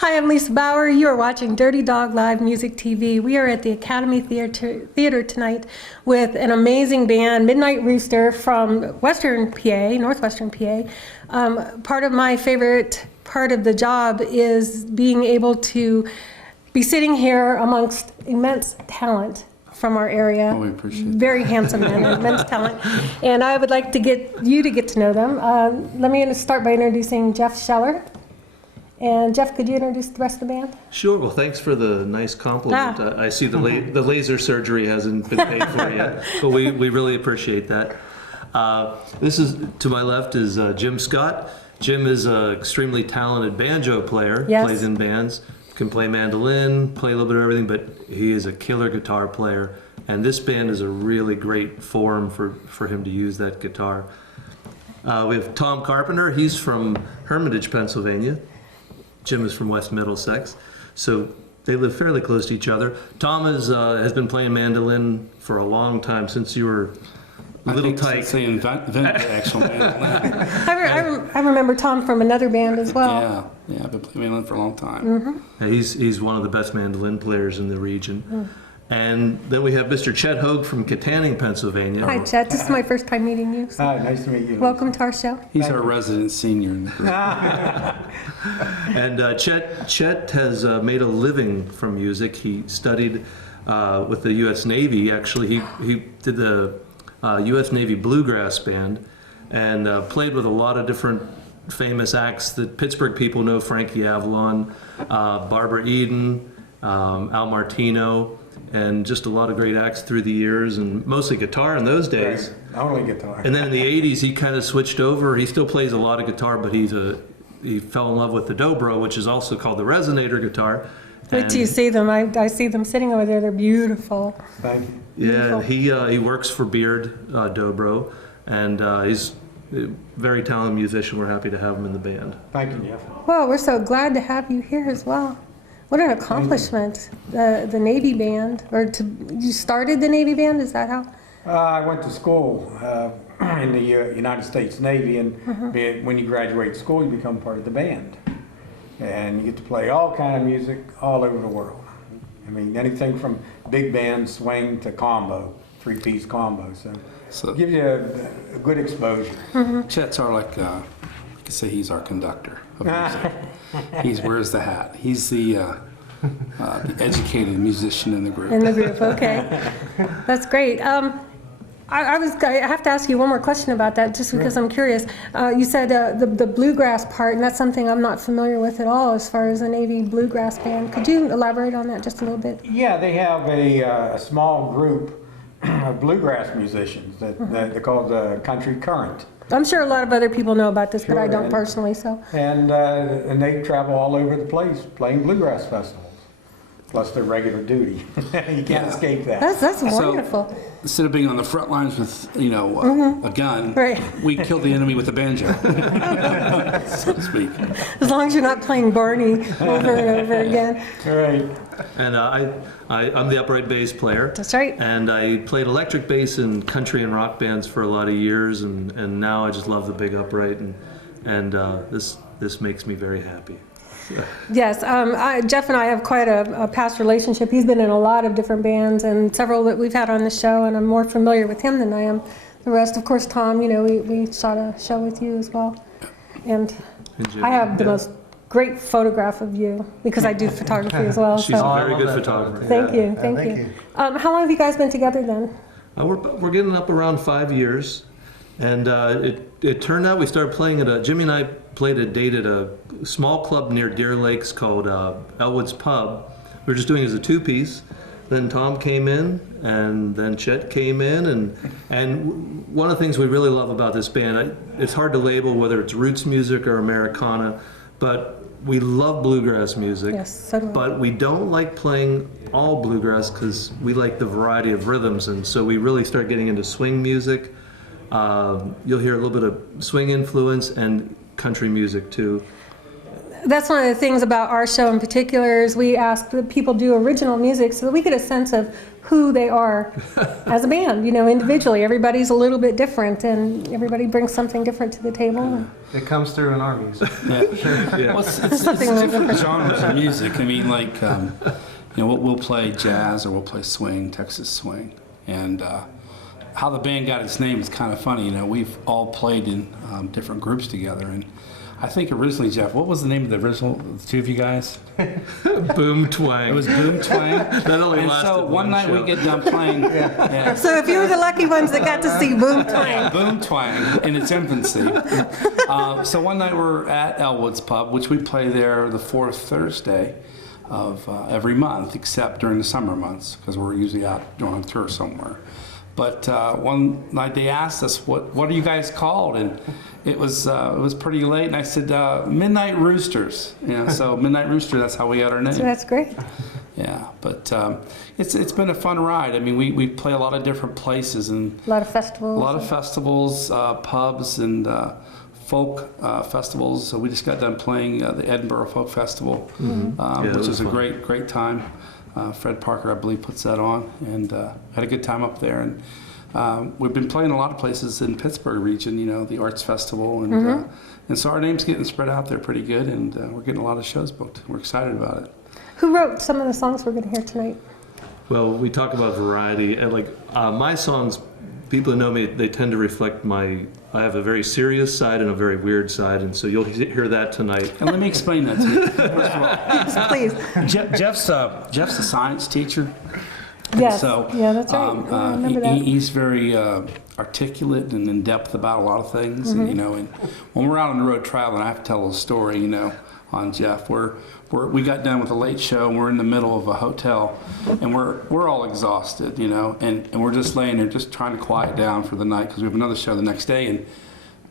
Hi, I'm Lisa Bauer. You are watching Dirty Dog Live Music TV. We are at the Academy Theater tonight with an amazing band, Midnight Rooster from Western PA, Northwestern PA. Part of my favorite part of the job is being able to be sitting here amongst immense talent from our area. Oh, we appreciate that. Very handsome men, immense talent. And I would like to get you to get to know them. Let me start by introducing Jeff Scheller. And Jeff, could you introduce the rest of the band? Sure. Well, thanks for the nice compliment. I see the laser surgery hasn't been paid for yet, but we really appreciate that. This is, to my left is Jim Scott. Jim is an extremely talented banjo player. Yes. Plays in bands, can play mandolin, play a little bit of everything, but he is a killer guitar player. And this band is a really great forum for him to use that guitar. We have Tom Carpenter. He's from Hermitage, Pennsylvania. Jim is from West Middlesex, so they live fairly close to each other. Tom has been playing mandolin for a long time, since you were a little tight. Since they invented the actual mandolin. I remember Tom from another band as well. Yeah, I've been playing mandolin for a long time. Mm-hmm. Yeah, he's one of the best mandolin players in the region. Mm. And then we have Mr. Chet Hogue from Katanning, Pennsylvania. Hi, Chet. This is my first time meeting you. So Hi, nice to meet you. welcome to our show. He's our resident senior in the group. And Chet has made a living from music. He studied with the U.S. Navy. Actually, he did the U.S. Navy Bluegrass Band and played with a lot of different famous acts that Pittsburgh people know: Frankie Avalon, Barbara Eden, Al Martino, and just a lot of great acts through the years, and mostly guitar in those days. Right. Only guitar. And then in the 80s, he kind of switched over. He still plays a lot of guitar, but he fell in love with the dobro, which is also called the resonator guitar. Wait till you see them. I see them sitting over there. They're beautiful. Thank you. Yeah, he works for Beard Dobro, and he's a very talented musician. We're happy to have him in the band. Thank you, Jeff. Well, we're so glad to have you here as well. What an accomplishment, the Navy band. You started the Navy band, is that how? I went to school in the United States Navy, and when you graduate school, you become part of the band. And you get to play all kind of music all over the world. I mean, anything from big band, swing, to combo, three-piece combo. So it gives you a good exposure. Chet's our, you could say he's our conductor of music. He wears the hat. He's the educated musician in the group. In the group, okay. That's great. I have to ask you one more question about that, just because I'm curious. You said the bluegrass part, and that's something I'm not familiar with at all as far as a Navy bluegrass band. Could you elaborate on that just a little bit? Yeah, they have a small group of bluegrass musicians that they're called the Country Current. I'm sure a lot of other people know about this, Sure, but I don't personally. So. And they travel all over the place playing bluegrass festivals, plus their regular duty. You can't escape that. That's wonderful. Instead of being on the front lines with a gun, Right. we kill the enemy with a banjo, so to speak. As long as you're not playing Barney over and over again. Right. And I'm the upright bass player. That's right. And I played electric bass in country and rock bands for a lot of years, and now I just love the big upright, and this makes me very happy. Yes, Jeff and I have quite a past relationship. He's been in a lot of different bands and several that we've had on the show, and I'm more familiar with him than I am the rest. Of course, Tom, we shot a show with you as well. And I have the most great photograph of you because I do photography as well. She's so. a very good photographer. Thank you, thank you. How long have you guys been together then? We're getting up around 5 years, and it turned out we started playing at Jimmy and I played a date at a small club near Deer Lakes called Elwood's Pub. We were just doing it as a two-piece. Then Tom came in, and then Chet came in, and one of the things we really love about this band, it's hard to label whether it's roots music or Americana, but we love bluegrass music. Yes, so do I. But we don't like playing all bluegrass because we like the variety of rhythms, and so we really start getting into swing music. You'll hear a little bit of swing influence and country music too. That's one of the things about our show in particular is we ask that people do original music so that we get a sense of who they are as a band, individually. Everybody's a little bit different, and everybody brings something different to the table. It comes through in our music. Yeah. Well, it's Something a little different different. genres of music. I mean, like, we'll play jazz or we'll play swing, Texas swing. And how the band got its name is kind of funny. We've all played in different groups together. And I think originally, Jeff, what was the name of the original, the two of you guys? Boom twang. It was Boom Twang. That only And lasted so one night show. we get done playing. Yeah. So if you were the lucky ones that got to see Boom Twang. Boom Twang in its infancy. So one night we're at Elwood's Pub, which we play there the fourth Thursday of every month, except during the summer months, because we're usually out on tour somewhere. But one night they asked us, "What are you guys called?" And it was pretty late, and I said, "Midnight Roosters." So Midnight Rooster. That's how we got our name. So that's great. Yeah, but it's been a fun ride. I mean, we play a lot of different places and A lot of festivals. a lot of festivals, pubs, and folk festivals. So we just got done playing the Edinburgh Folk Festival, Yeah, it which was is a fun. great time. Fred Parker, I believe, puts that on, and had a good time up there. And we've been playing a lot of places in Pittsburgh region, the Arts Festival, and so our name's getting spread out there pretty good, and we're getting a lot of shows booked. We're excited about it. Who wrote some of the songs we're going to hear tonight? Well, we talk about variety, and my songs, people who know me, they tend to reflect I have a very serious side and a very weird side, and so you'll hear that tonight. And let me explain that to you. First of all, Please. Jeff's a science teacher. Yes. So, Yeah, that's right. I remember that. He's very articulate and in depth about a lot of things. And when we're out on the road traveling, I have to tell a story, on Jeff. We got done with a late show, and we're in the middle of a hotel, and we're all exhausted, and we're just laying there, just trying to quiet down for the night because we have another show the next day. And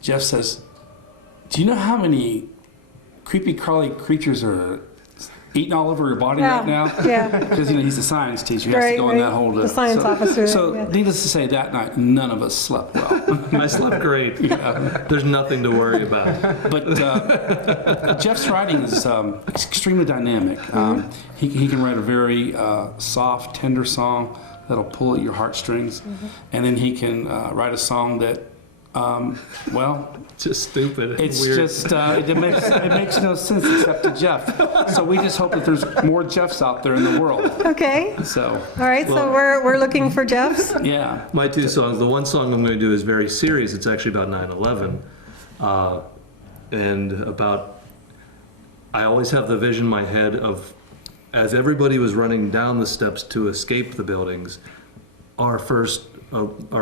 Jeff says, "Do you know how many creepy crawly creatures are eating all over your body right now?" Yeah. Because he's a science teacher. He has to go in that whole. The science officer. So yeah. needless to say, that night none of us slept well. I slept great. There's nothing to worry about. But Jeff's writing is extremely dynamic. He can write a very soft, tender song that'll pull at your heartstrings, and then he can write a song that, Just stupid. it's weird. just it makes no sense except to Jeff. So we just hope that there's more Jeffs out there in the world. Okay. So All right. So we're looking for Jeff's. yeah. My two songs, the one song I'm going to do is very serious. It's actually about 9/11. And about, I always have the vision in my head of, as everybody was running down the steps to escape the buildings, our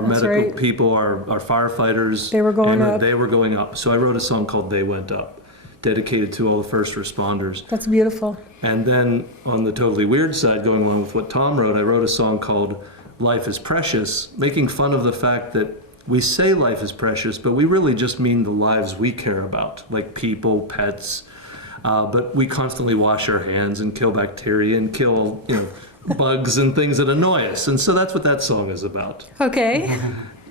medical right. people, our firefighters, They were going up. They were going up. So I wrote a song called "They Went Up," dedicated to all the first responders. That's beautiful. And then on the totally weird side, going along with what Tom wrote, I wrote a song called "Life is Precious," making fun of the fact that we say life is precious, but we really just mean the lives we care about, like people, pets. But we constantly wash our hands and kill bacteria and kill, bugs and things that annoy us. And so that's what that song is about. Okay.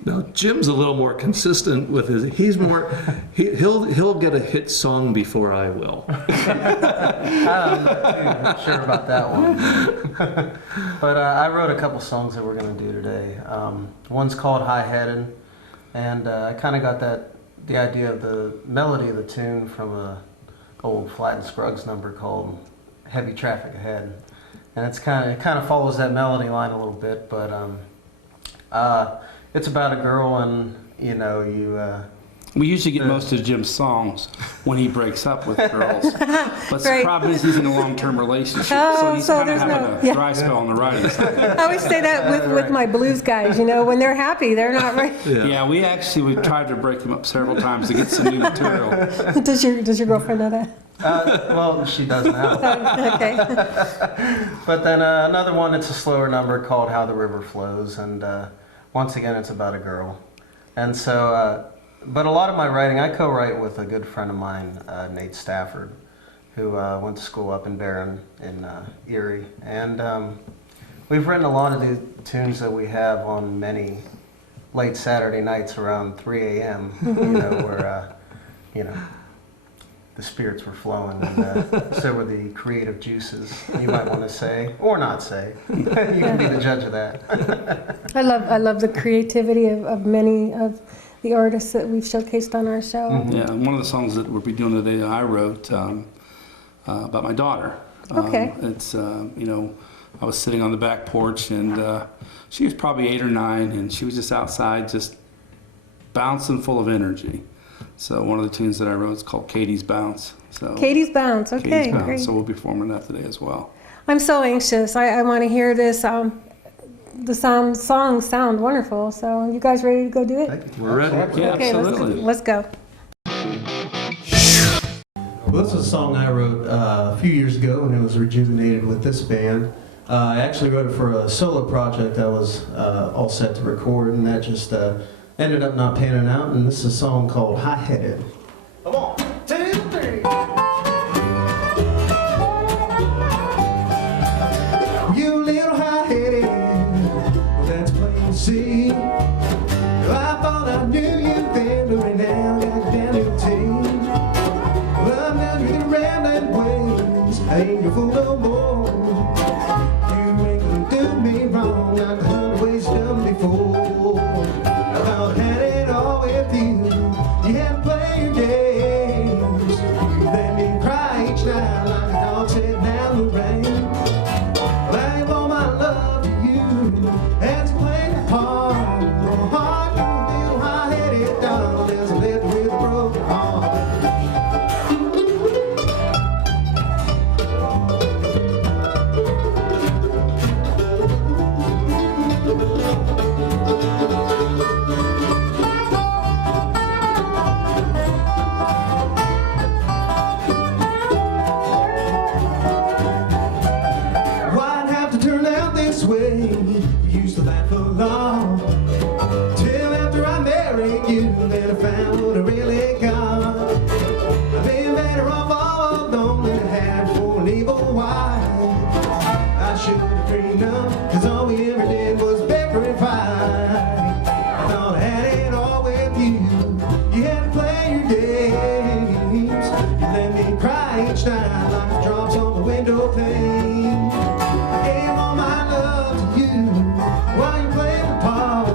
Now Jim's a little more consistent with his. He'll get a hit song before I will. I'm not too sure about that one. But I wrote a couple songs that we're going to do today. One's called High Headed, and I kind of got the idea of the melody of the tune from a old Flat and Scruggs number called Heavy Traffic Ahead. And it kind of follows that melody line a little bit, but it's about a girl, and We usually get most of Jim's songs when he breaks up with girls. But the Right. problem is he's in a long-term relationship, Oh, so he's so kind of there's having no- a yeah. dry spell on the writing side. I always say that with my blues guys. When they're happy, they're not right. Yeah, we've tried to break him up several times to get some new material. Does your girlfriend know that? well, she does now. Okay. But then another one, it's a slower number called How the River Flows, and once again, it's about a girl. And so, but a lot of my writing, I co-write with a good friend of mine, Nate Stafford, who went to school up in Barron in Erie. And we've written a lot of the tunes that we have on many late Saturday nights around 3 a.m., where, the spirits were flowing, and so were the creative juices, you might want to say, or not say. You can be the judge of that. I love the creativity of many of the artists that we've showcased on our show. Yeah, one of the songs that we'll be doing today I wrote about my daughter. Okay. It's, I was sitting on the back porch, and she was probably 8 or 9, and she was just outside, just bouncing full of energy. So one of the tunes that I wrote is called Katie's Bounce. So Katie's Bounce, okay, Katie's Bounce. great. So we'll be performing that today as well. I'm so anxious. I want to hear this. The songs sound wonderful. So you guys ready to go do it? We're ready. Yeah, Okay, absolutely. let's go. Well, this is a song I wrote a few years ago, and it was rejuvenated with this band. I actually wrote it for a solo project I was all set to record, and that just ended up not panning out, and this is a song called High Headed. Come on, 2, 3. You little high-headed, well, that's plain to see. I thought I knew you then, but right now got down to a team. Well, I'm down with your rambling ways, I ain't your fool no more. You ain't gonna do me wrong, like 100 ways done before. I thought I had it all with you, you had to play your games. You let me cry each night like a dog set down the rain. I give all my love to you, as you play the part. Oh, heart, you little high-headed dog, there's a letter with a broken heart. Why'd have to turn out this way? We used to laugh along till after I married you, then I found what I really got. I've been better off all alone than I had for an evil wife. I should have greened up, cause all we ever did was bicker and fight. I thought I had it all with you, you had to play your games. You let me cry each night like the drops on the window pane. I gave all my love to you while you played the part.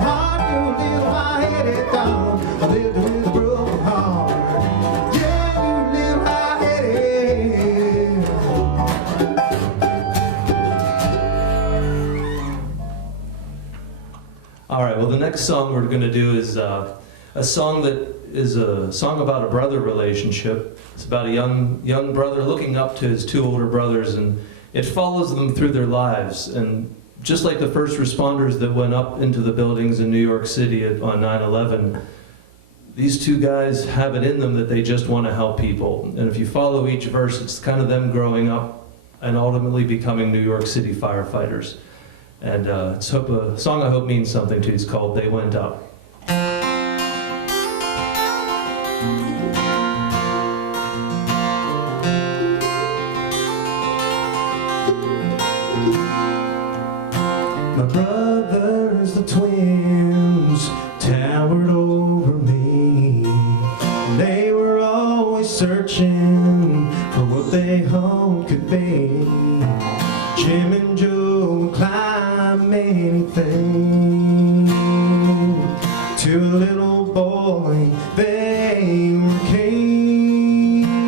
Heart, you little high-headed dog, I lived with a broken heart. Yeah, you little high-headed. All right, well, the next song we're going to do is a song that is a song about a brother relationship. It's about a young brother looking up to his 2 older brothers, and it follows them through their lives. And just like the first responders that went up into the buildings in New York City on 9/11, these 2 guys have it in them that they just want to help people. And if you follow each verse, it's kind of them growing up and ultimately becoming New York City firefighters. And it's a song I hope means something to you. It's called They Went Up. My brothers, the twins, towered over me. They were always searching for what they hoped could be. Jim and Joe would climb anything. To a little boy, they were kings.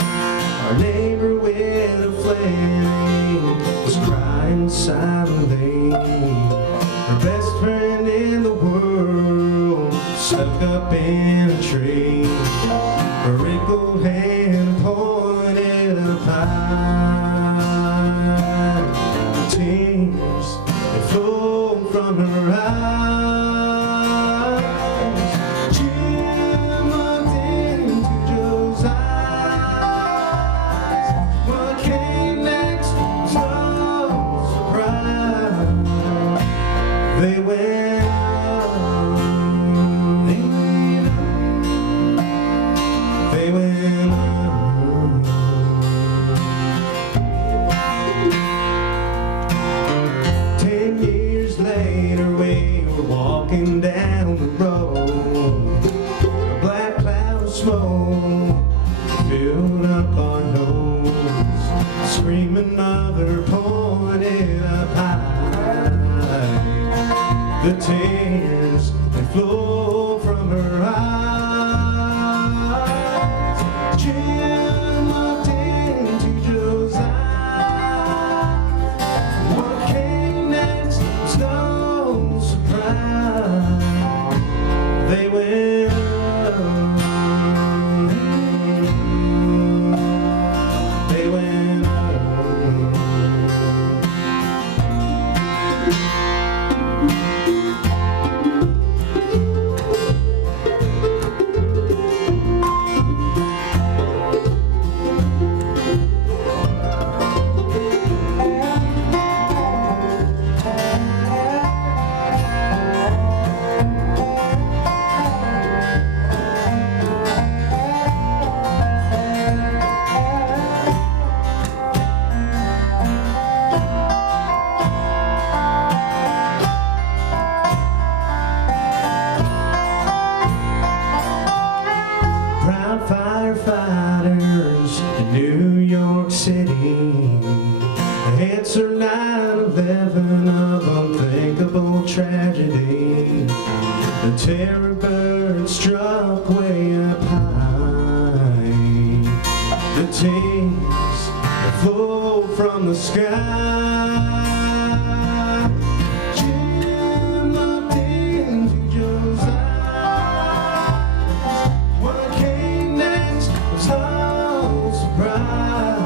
Our neighbor with a flame was crying silently. Her best friend in the world stuck up in a tree. Her wrinkled hand pointed up high. Tears that flowed from her eyes. Jim looked into Joe's eyes. What came next was no surprise. They went up. They went up. They went up. Jim looked into Joe's eyes. What came next was no surprise. They went on. They went on. Proud firefighters in New York City. Answer 9/11 of unthinkable tragedy. The terror bird struck way up high. The tanks that flew from the sky. Jim looked into Joe's eyes. What came next was no surprise.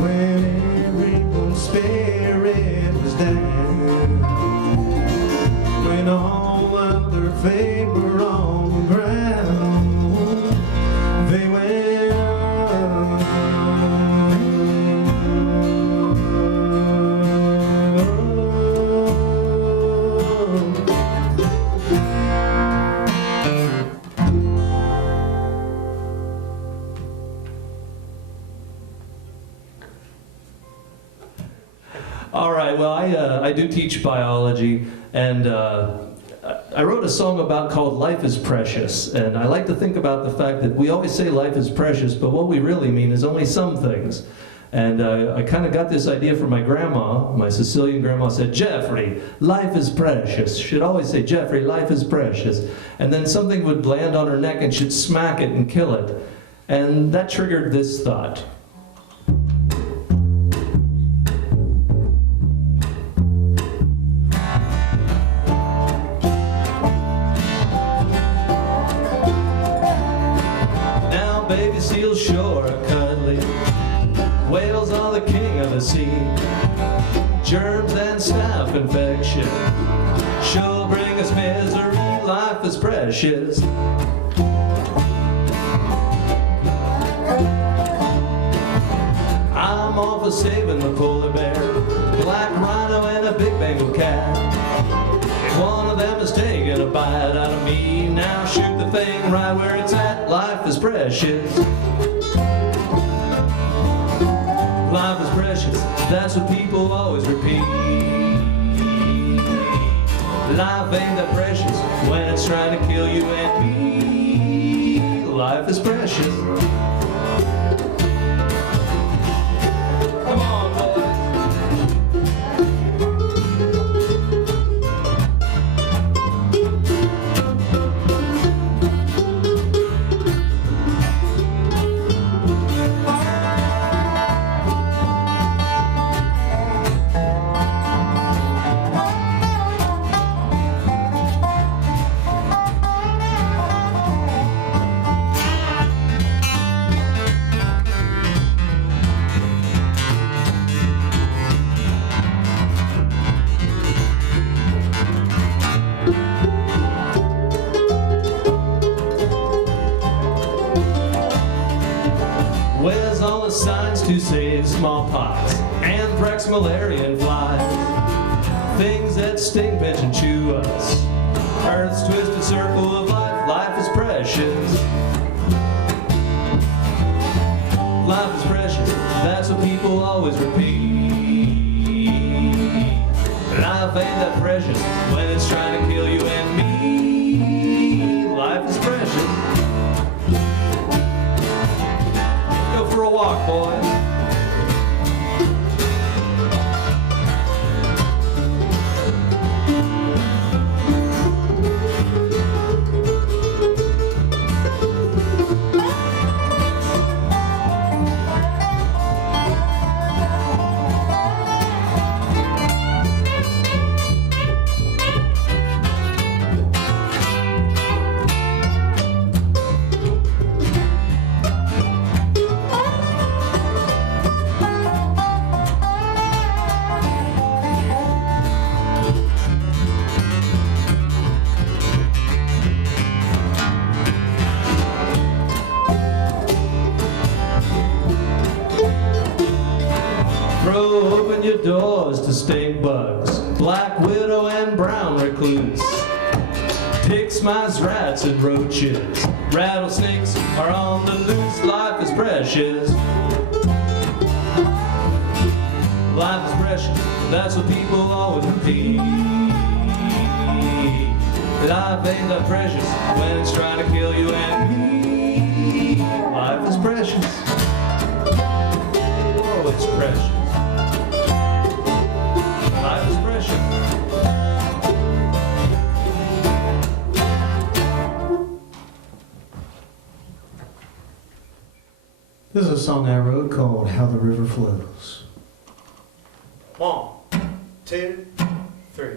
When everyone's spirit was down, when all other fate were on the ground, they went All right, well, I do teach biology, and I wrote a song called Life is Precious, and I like to think about the fact that we always say life is precious, but what we really mean is only some things. And I kind of got this idea from my grandma. My Sicilian grandma said, Jeffrey, life is precious. She'd always say, Jeffrey, life is precious. And then something would land on her neck and she'd smack it and kill it. And that triggered this thought. Baby seals sure are cuddly. Whales are the king of the sea. Germs and staph infection sure bring us misery. Life is precious. I'm all for saving the polar bear, black rhino and a big Bengal cat. If one of them is taking a bite out of me, now shoot the thing right where it's at. Life is precious. Life is precious, that's what people always repeat. Life ain't that precious when it's trying to kill you and me. Life is precious. Come on, boys. Where's all the signs to save smallpox, anthrax, malaria, and flies? Things that sting, pinch, and chew us. Earth's twisted circle of life. Life is precious. Life is precious. That's what people always repeat. Life ain't that precious when it's trying to kill you and me. Life is precious. Go for a walk, boys. doors to stink bugs, black widow and brown recluse, ticks, mice, rats, and roaches. Rattlesnakes are on the loose. Life is precious. Life is precious. That's what people always repeat. Life ain't that precious when it's trying to kill you and me. Life is precious. Oh, it's precious. Life is precious. This is a song I wrote called How the River Flows. 1, 2, 3.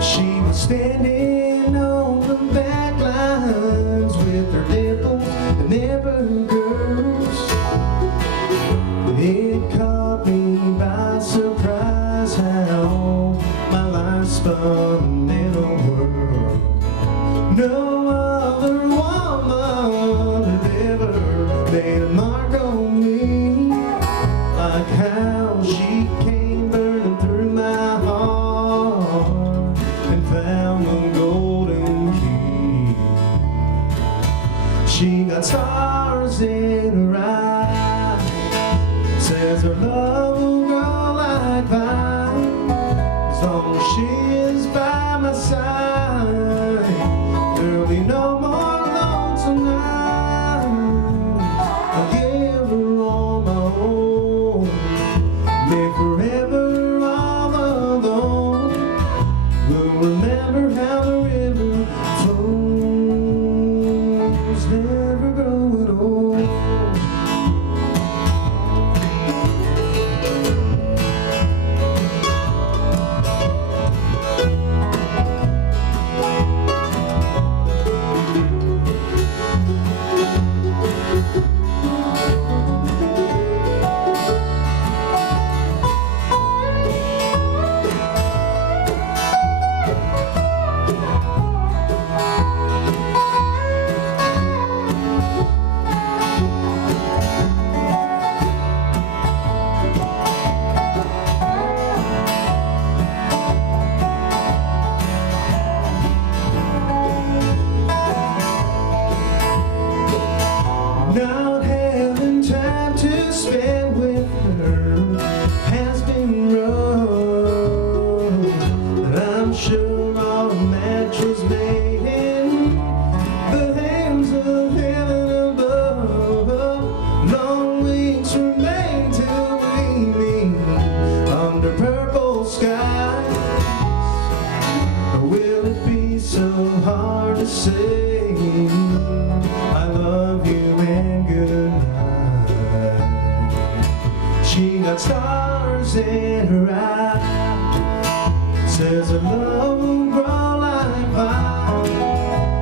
She was standing on the back lines with her dimples and never girls. It caught me by surprise how my life spun in a whirl. No other woman had ever made a mark on me like how she came burning through my heart and found the golden key. She got stars in her eyes, says her love will grow like vine as long as she is by my side. There'll be no more lonesome nights. I'll give her all my own, live forever all alone. We'll remember how the river flows, never growing old. Not having time to spend with her has been rough, but I'm sure all the match was made in the hands of heaven above. Long weeks remain till we meet under purple skies. Will it be so hard to say I love you and good night? She got stars in her eyes, says her love will grow like vine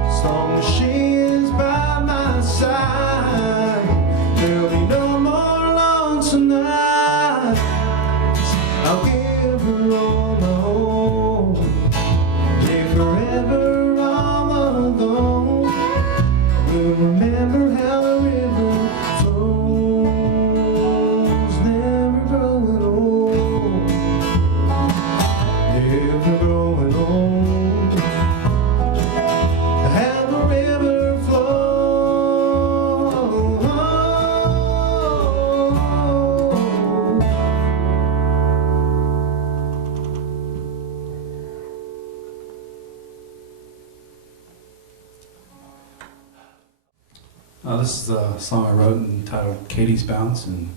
as long as she is by my side. There'll be no more lonesome nights. I'll give her all my own, live forever all alone. We'll remember how the river flows, never growing old, never growing old. How the river flows. This is a song I wrote entitled Katie's Bounce, and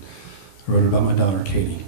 I wrote it about my daughter Katie.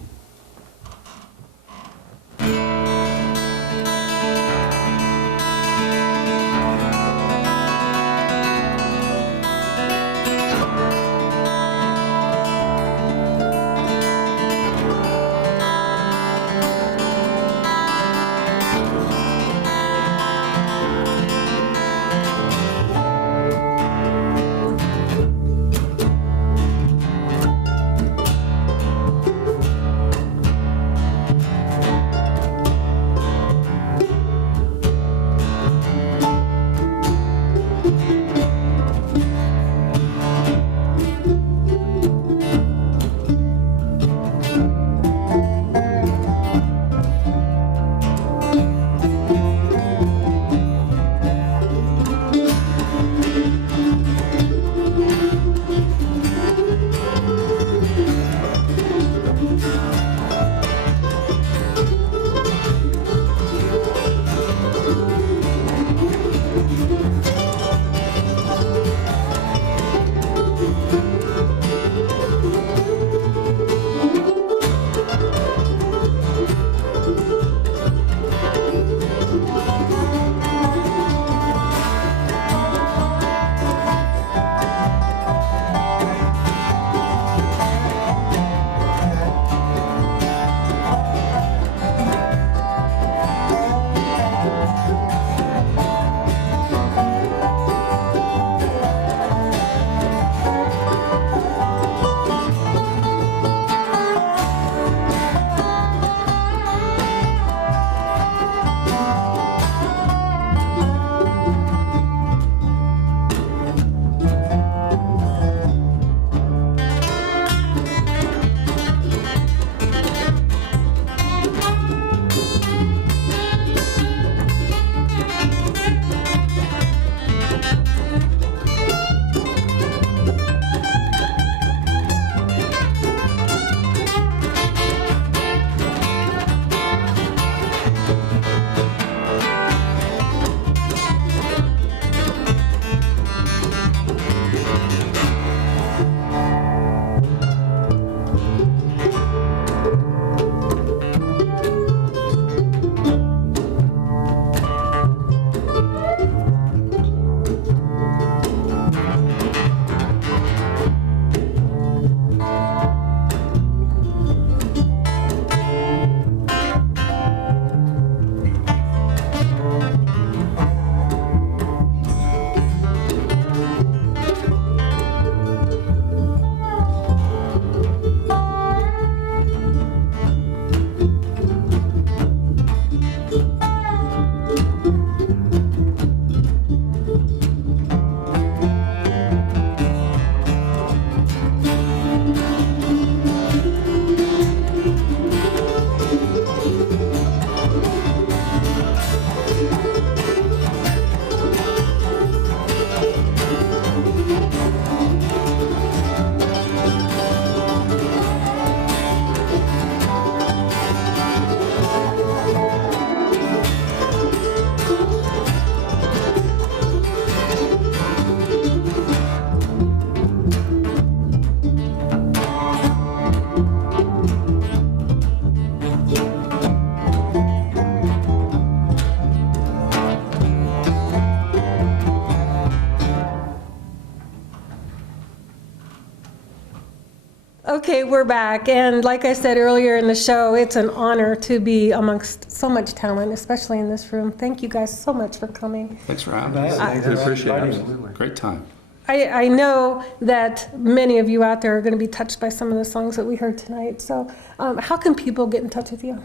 Okay, we're back, and like I said earlier in the show, it's an honor to be amongst so much talent, especially in this room. Thank you guys so much for coming. Thanks for having us. Thanks We for appreciate it. inviting us. Great time. I know that many of you out there are going to be touched by some of the songs that we heard tonight. So how can people get in touch with you?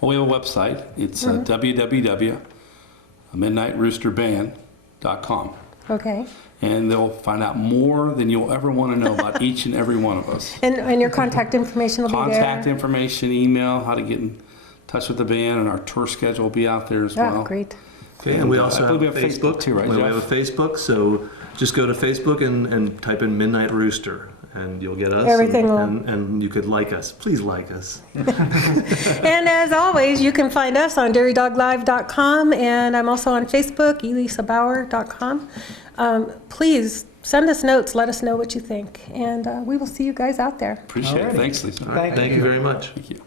Well, we have a website. It's www.midnightroosterband.com. Okay. And they'll find out more than you'll ever want to know about each and every one of us. And your contact information will be there? Contact information, email, how to get in touch with the band, and our tour schedule will be out there as well. Oh, great. Okay, and we also I have believe we have Facebook too, right, We Jeff? have a Facebook, so just go to Facebook and type in Midnight Rooster, and you'll get us. Everything will- and you could like us. Please like us. And as always, you can find us on DairyDogLive.com, and I'm also on Facebook, elisabauer.com. Please send us notes. Let us know what you think, and we will see you guys out there. Appreciate it. Alrighty. Thanks, Lisa. Thank Thank you very much. Thank you.